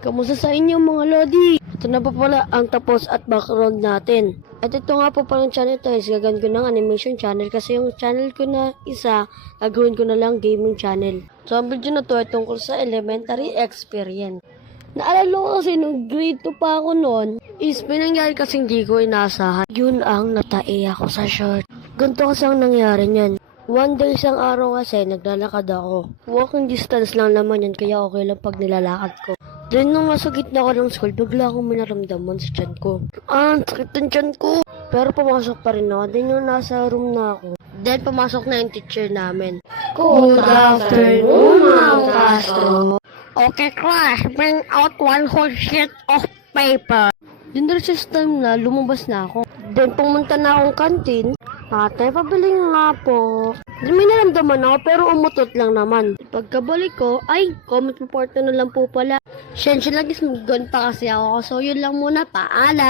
Kamusta sa inyo mga Lodi? Ito na pa pala ang tapos at background natin. At ito nga po palang channel to is gagan ko ng animation channel kasi yung channel ko na isa, gagawin ko na lang gaming channel. So ang video na to ay tungkol sa elementary experience. Naalala ko kasi nung grade 2 pa ako noon, is pinangyari kasing di ko inasahan. Yun ang natae ako sa short. Ganito kasi ang nangyari niyan. One day isang araw kasi naglalakad ako. Walking distance lang naman yan kaya okay lang pag nilalakad ko. Then nung nasa gitna ko ng school, bigla akong minaramdaman sa tiyan ko. Ang sakit ng tiyan ko. Pero pumasok pa rin ako. Then yung nasa room na ako. Then pumasok na yung teacher namin. Good afternoon, Ma'am Castro. Okay class, bring out one whole sheet of paper. Then recess time na, lumabas na ako. Then pumunta na akong kantin. Ate, pabili nga po. Then may naramdaman ako pero umutot lang naman. Pagkabalik ko, ay, comment report na lang po pala. Sensya lang is mag pa kasi ako. So yun lang muna, paalam.